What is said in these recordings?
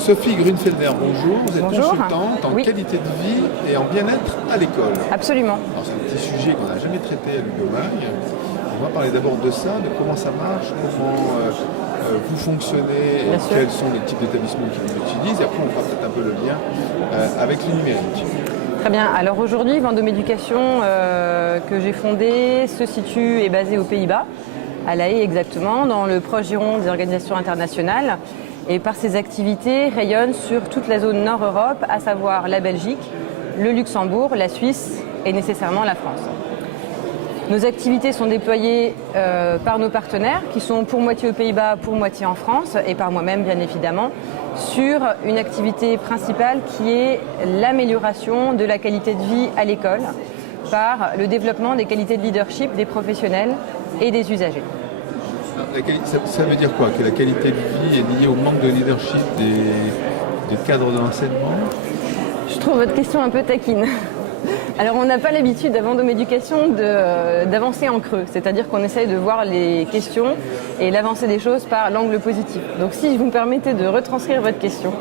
Sophie Grunfelder, bonjour. Vous êtes Bonjour. consultante en Oui. qualité de vie et en bien-être à l'école. Absolument. Alors c'est un petit sujet qu'on n'a jamais traité à l'UGOMAG. On va parler d'abord de ça, de comment ça marche, comment vous fonctionnez, et Bien sûr. quels sont les types d'établissements qui vous utilisent. Et après, on fera peut-être un peu le lien avec le numérique. Très bien. Alors aujourd'hui, Vendôme Éducation, que j'ai fondée, se situe et est basée aux Pays-Bas, à La Haye exactement, dans le proche giron des organisations internationales. Et par ses activités, rayonne sur toute la zone Nord-Europe, à savoir la Belgique, le Luxembourg, la Suisse et nécessairement la France. Nos activités sont déployées par nos partenaires, qui sont pour moitié aux Pays-Bas, pour moitié en France, et par moi-même bien évidemment, sur une activité principale qui est l'amélioration de la qualité de vie à l'école, par le développement des qualités de leadership des professionnels et des usagers. Ça veut dire quoi? Que la qualité de vie est liée au manque de leadership des cadres de l'enseignement? Je trouve votre question un peu taquine. Alors on n'a pas l'habitude à Vendôme Éducation d'avancer en creux, c'est-à-dire qu'on essaye de voir les questions et l'avancée des choses par l'angle positif. Donc si vous me permettez de retranscrire votre question,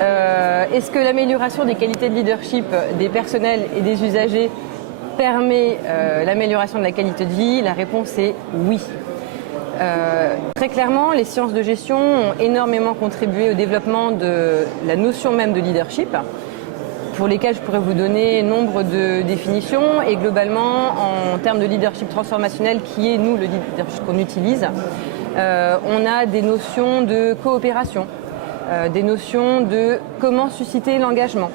est-ce que l'amélioration des qualités de leadership des personnels et des usagers permet l'amélioration de la qualité de vie? La réponse est oui. Très clairement, les sciences de gestion ont énormément contribué au développement de la notion même de leadership, pour lesquelles je pourrais vous donner nombre de définitions. Et globalement, en termes de leadership transformationnel, qui est nous le leadership qu'on utilise, on a des notions de coopération, des notions de comment susciter l'engagement,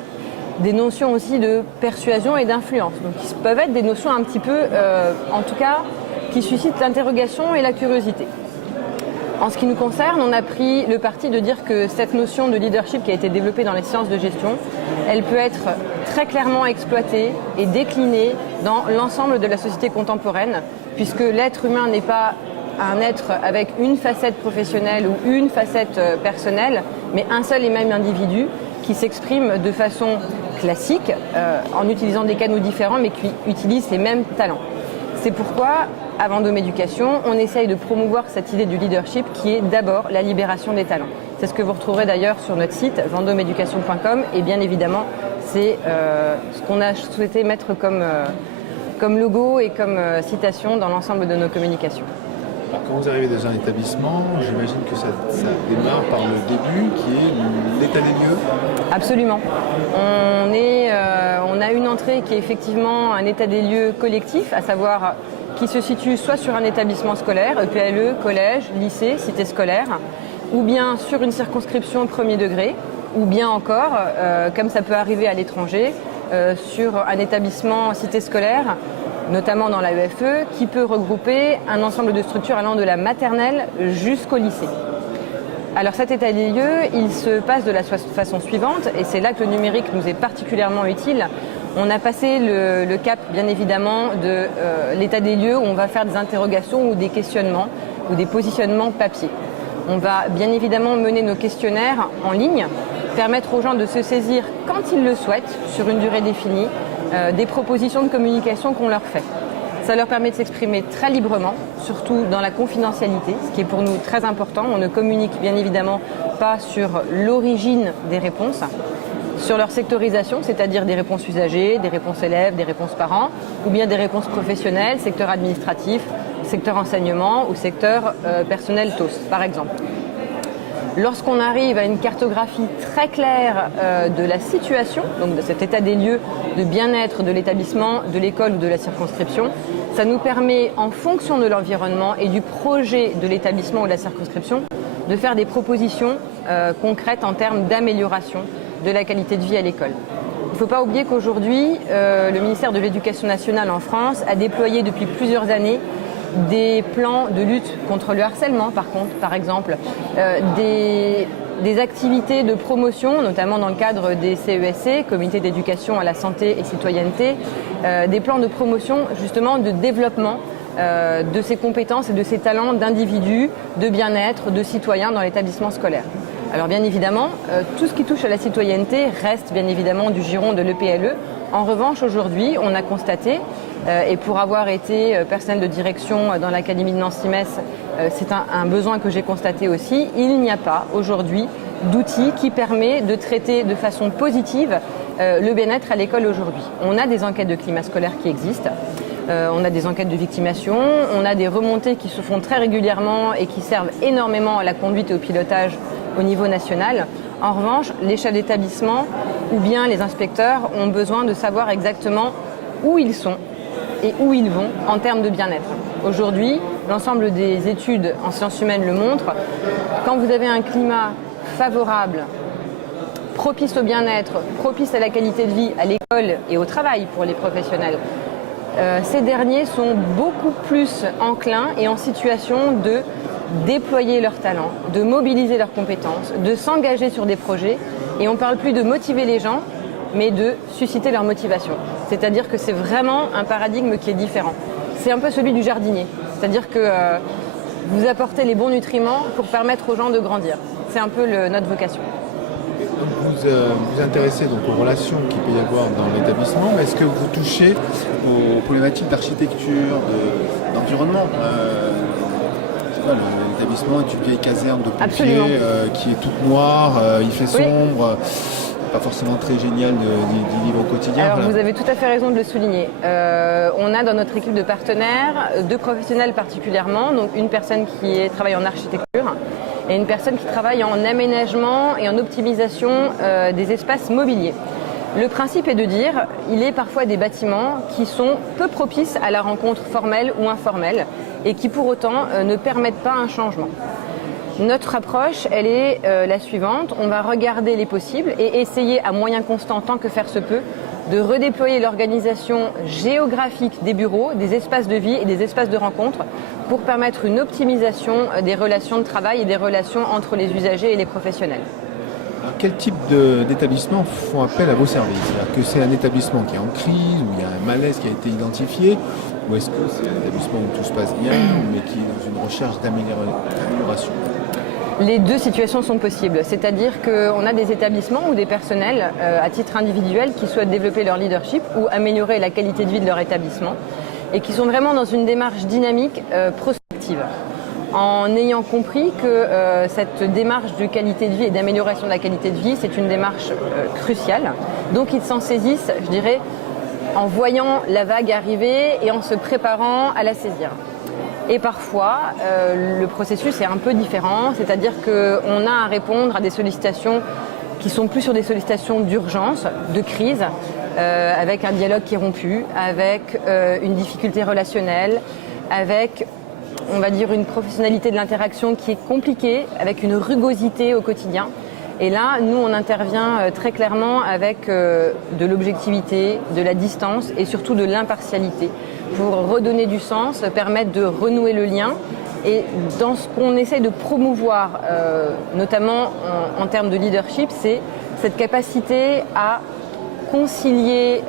des notions aussi de persuasion et d'influence. Donc, qui peuvent être des notions un petit peu, en tout cas, qui suscitent l'interrogation et la curiosité. En ce qui nous concerne, on a pris le parti de dire que cette notion de leadership qui a été développée dans les sciences de gestion, elle peut être très clairement exploitée et déclinée dans l'ensemble de la société contemporaine, puisque l'être humain n'est pas un être avec une facette professionnelle ou une facette personnelle, mais un seul et même individu qui s'exprime de façon classique, en utilisant des canaux différents, mais qui utilise les mêmes talents. C'est pourquoi, à Vendôme Éducation, on essaye de promouvoir cette idée du leadership qui est d'abord la libération des talents. C'est ce que vous retrouverez d'ailleurs sur notre site vendomeeducation.com, et bien évidemment, c'est ce qu'on a souhaité mettre comme logo et comme citation dans l'ensemble de nos communications. Alors, quand vous arrivez dans un établissement, j'imagine que ça démarre par le début, qui est l'état des lieux. Absolument. On a une entrée qui est effectivement un état des lieux collectif, à savoir qui se situe soit sur un établissement scolaire, EPLE, collège, lycée, cité scolaire, ou bien sur une circonscription premier degré, ou bien encore, comme ça peut arriver à l'étranger, sur un établissement cité scolaire, notamment dans la UFE, qui peut regrouper un ensemble de structures allant de la maternelle jusqu'au lycée. Alors cet état des lieux, il se passe de la façon suivante, et c'est là que le numérique nous est particulièrement utile. On a passé le cap, bien évidemment, de l'état des lieux où on va faire des interrogations ou des questionnements ou des positionnements papier. On va bien évidemment mener nos questionnaires en ligne, permettre aux gens de se saisir, quand ils le souhaitent, sur une durée définie, des propositions de communication qu'on leur fait. Ça leur permet de s'exprimer très librement, surtout dans la confidentialité, ce qui est pour nous très important. On ne communique bien évidemment pas sur l'origine des réponses, sur leur sectorisation, c'est-à-dire des réponses usagers, des réponses élèves, des réponses parents, ou bien des réponses professionnelles, secteur administratif, secteur enseignement ou secteur personnel TOS, par exemple. Lorsqu'on arrive à une cartographie très claire de la situation, donc de cet état des lieux de bien-être de l'établissement, de l'école ou de la circonscription, ça nous permet, en fonction de l'environnement et du projet de l'établissement ou de la circonscription, de faire des propositions concrètes en termes d'amélioration de la qualité de vie à l'école. Il ne faut pas oublier qu'aujourd'hui, le ministère de l'Éducation nationale en France a déployé depuis plusieurs années des plans de lutte contre le harcèlement, par exemple, des activités de promotion, notamment dans le cadre des CESC, Comité d'éducation à la santé et citoyenneté, des plans de promotion justement de développement de ces compétences et de ces talents d'individus, de bien-être, de citoyens dans l'établissement scolaire. Alors bien évidemment, tout ce qui touche à la citoyenneté reste bien évidemment du giron de l'EPLE. En revanche, aujourd'hui, on a constaté, et pour avoir été personnel de direction dans l'Académie de Nancy-Metz, c'est un besoin que j'ai constaté aussi, il n'y a pas aujourd'hui d'outils qui permet de traiter de façon positive le bien-être à l'école aujourd'hui. On a des enquêtes de climat scolaire qui existent, on a des enquêtes de victimation, on a des remontées qui se font très régulièrement et qui servent énormément à la conduite et au pilotage au niveau national. En revanche, les chefs d'établissement ou bien les inspecteurs ont besoin de savoir exactement où ils sont et où ils vont en termes de bien-être. Aujourd'hui, l'ensemble des études en sciences humaines le montrent. Quand vous avez un climat favorable, propice au bien-être, propice à la qualité de vie à l'école et au travail pour les professionnels, ces derniers sont beaucoup plus enclins et en situation de déployer leurs talents, de mobiliser leurs compétences, de s'engager sur des projets. Et on ne parle plus de motiver les gens, mais de susciter leur motivation. C'est-à-dire que c'est vraiment un paradigme qui est différent. C'est un peu celui du jardinier. C'est-à-dire que vous apportez les bons nutriments pour permettre aux gens de grandir. C'est un peu notre vocation. Vous vous intéressez donc aux relations qu'il peut y avoir dans l'établissement, mais est-ce que vous touchez aux problématiques d'architecture, d'environnement l'établissement est une vieille caserne de pompiers qui est toute noire, il fait sombre, pas forcément très génial d'y vivre au quotidien. Alors vous avez tout à fait raison de le souligner. On a dans notre équipe de partenaires 2 professionnels particulièrement, donc une personne qui travaille en architecture et une personne qui travaille en aménagement et en optimisation des espaces mobiliers. Le principe est de dire il est parfois des bâtiments qui sont peu propices à la rencontre formelle ou informelle et qui pour autant ne permettent pas un changement. Notre approche, elle est la suivante. On va regarder les possibles et essayer à moyen constant, tant que faire se peut, de redéployer l'organisation géographique des bureaux, des espaces de vie et des espaces de rencontre pour permettre une optimisation des relations de travail et des relations entre les usagers et les professionnels. Alors, quel type d'établissements font appel à vos services? C'est-à-dire que c'est un établissement qui est en crise, où il y a un malaise qui a été identifié, ou est-ce que c'est un établissement où tout se passe bien, mais qui est dans une recherche d'amélioration? Les 2 situations sont possibles, c'est-à-dire qu'on a des établissements ou des personnels à titre individuel qui souhaitent développer leur leadership ou améliorer la qualité de vie de leur établissement et qui sont vraiment dans une démarche dynamique prospective. En ayant compris que cette démarche de qualité de vie et d'amélioration de la qualité de vie, c'est une démarche cruciale. Donc ils s'en saisissent, je dirais, en voyant la vague arriver et en se préparant à la saisir. Et parfois, le processus est un peu différent, c'est-à-dire qu'on a à répondre à des sollicitations qui sont plus sur des sollicitations d'urgence, de crise, avec un dialogue qui est rompu, avec une difficulté relationnelle, avec, on va dire, une professionnalité de l'interaction qui est compliquée, avec une rugosité au quotidien. Et là, nous, on intervient très clairement avec de l'objectivité, de la distance et surtout de l'impartialité pour redonner du sens, permettre de renouer le lien. Et dans ce qu'on essaie de promouvoir, notamment en termes de leadership, c'est cette capacité à concilier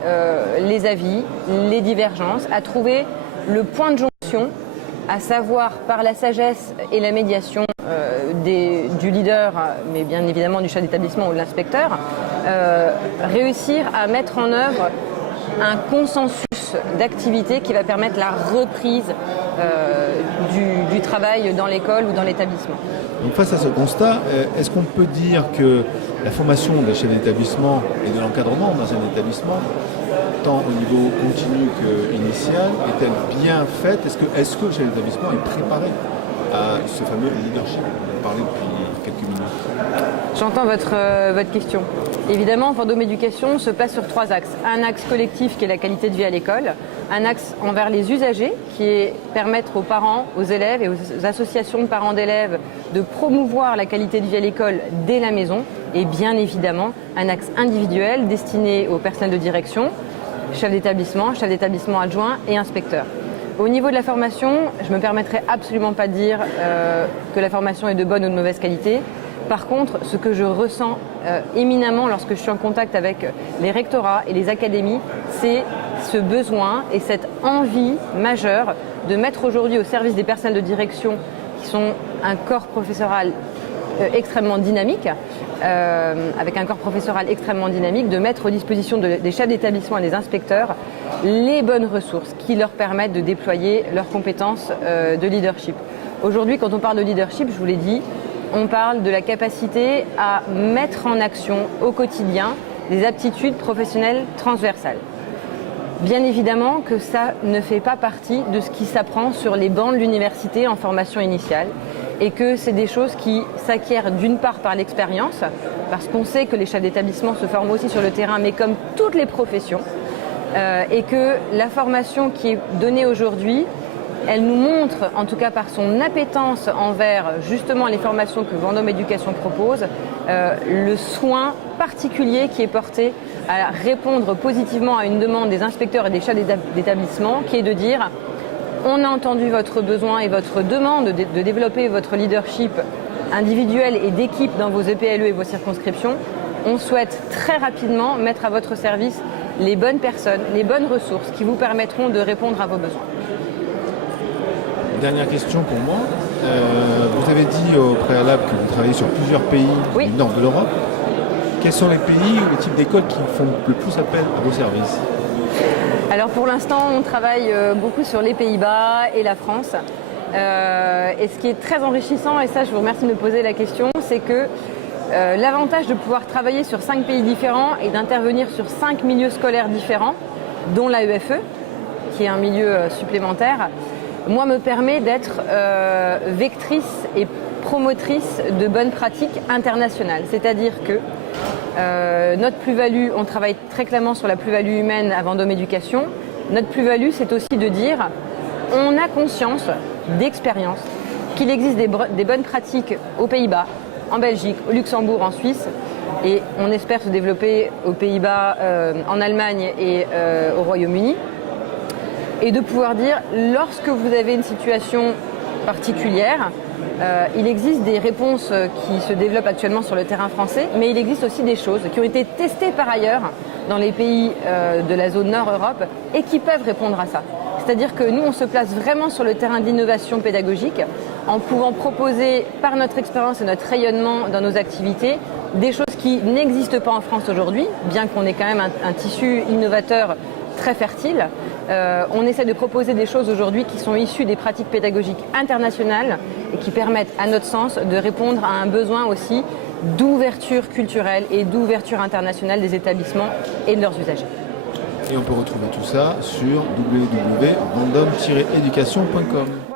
les avis, les divergences, à trouver le point de jonction, à savoir par la sagesse et la médiation du leader, mais bien évidemment du chef d'établissement ou de l'inspecteur, réussir à mettre en œuvre un consensus d'activité qui va permettre la reprise du travail dans l'école ou dans l'établissement. Donc face à ce constat, est-ce qu'on peut dire que la formation des chefs d'établissement et de l'encadrement dans un établissement, tant au niveau continu qu'initial, est-elle bien faite? Est-ce que le chef d'établissement est préparé à ce fameux leadership dont on parlait depuis quelques minutes? J'entends votre question. Évidemment, Vendôme Éducation se passe sur 3 axes. Un axe collectif qui est la qualité de vie à l'école, un axe envers les usagers qui est permettre aux parents, aux élèves et aux associations de parents d'élèves de promouvoir la qualité de vie à l'école dès la maison, et bien évidemment un axe individuel destiné aux personnels de direction, chefs d'établissement adjoints et inspecteurs. Au niveau de la formation, je ne me permettrai absolument pas de dire que la formation est de bonne ou de mauvaise qualité. Par contre, ce que je ressens éminemment lorsque je suis en contact avec les rectorats et les académies, c'est ce besoin et cette envie majeure de mettre aujourd'hui au service des personnels de direction, qui sont un corps professoral extrêmement dynamique, avec un corps professoral extrêmement dynamique, de mettre aux dispositions des chefs d'établissement et des inspecteurs les bonnes ressources qui leur permettent de déployer leurs compétences de leadership. Aujourd'hui, quand on parle de leadership, je vous l'ai dit, on parle de la capacité à mettre en action au quotidien des aptitudes professionnelles transversales. Bien évidemment que ça ne fait pas partie de ce qui s'apprend sur les bancs de l'université en formation initiale et que c'est des choses qui s'acquièrent d'une part par l'expérience, parce qu'on sait que les chefs d'établissement se forment aussi sur le terrain, mais comme toutes les professions, et que la formation qui est donnée aujourd'hui, elle nous montre, en tout cas par son appétence envers justement les formations que Vendôme Éducation propose, le soin particulier qui est porté à répondre positivement à une demande des inspecteurs et des chefs d'établissement, qui est de dire on a entendu votre besoin et votre demande de développer votre leadership individuel et d'équipe dans vos EPLE et vos circonscriptions. On souhaite très rapidement mettre à votre service les bonnes personnes, les bonnes ressources qui vous permettront de répondre à vos besoins. Dernière question pour moi. Vous avez dit au préalable que vous travaillez sur plusieurs pays du nord de l'Europe. Quels sont les pays ou les types d'écoles qui font le plus appel à vos services? Alors pour l'instant, on travaille beaucoup sur les Pays-Bas et la France. Et ce qui est très enrichissant, et ça je vous remercie de me poser la question, c'est que l'avantage de pouvoir travailler sur 5 pays différents et d'intervenir sur 5 milieux scolaires différents, dont l'AEFE, qui est un milieu supplémentaire, moi me permet d'être vectrice et promotrice de bonnes pratiques internationales. C'est-à-dire que notre plus-value, on travaille très clairement sur la plus-value humaine à Vendôme Éducation. Notre plus-value, c'est aussi de dire on a conscience d'expérience qu'il existe des bonnes pratiques aux Pays-Bas, en Belgique, au Luxembourg, en Suisse, et on espère se développer aux Pays-Bas, en Allemagne et au Royaume-Uni. Et de pouvoir dire, lorsque vous avez une situation particulière, il existe des réponses qui se développent actuellement sur le terrain français, mais il existe aussi des choses qui ont été testées par ailleurs dans les pays de la zone Nord-Europe et qui peuvent répondre à ça. C'est-à-dire que nous, on se place vraiment sur le terrain d'innovation pédagogique en pouvant proposer, par notre expérience et notre rayonnement dans nos activités, des choses qui n'existent pas en France aujourd'hui, bien qu'on ait quand même un tissu innovateur très fertile. On essaie de proposer des choses aujourd'hui qui sont issues des pratiques pédagogiques internationales et qui permettent, à notre sens, de répondre à un besoin aussi d'ouverture culturelle et d'ouverture internationale des établissements et de leurs usagers. Et on peut retrouver tout ça sur www.vendome-education.com.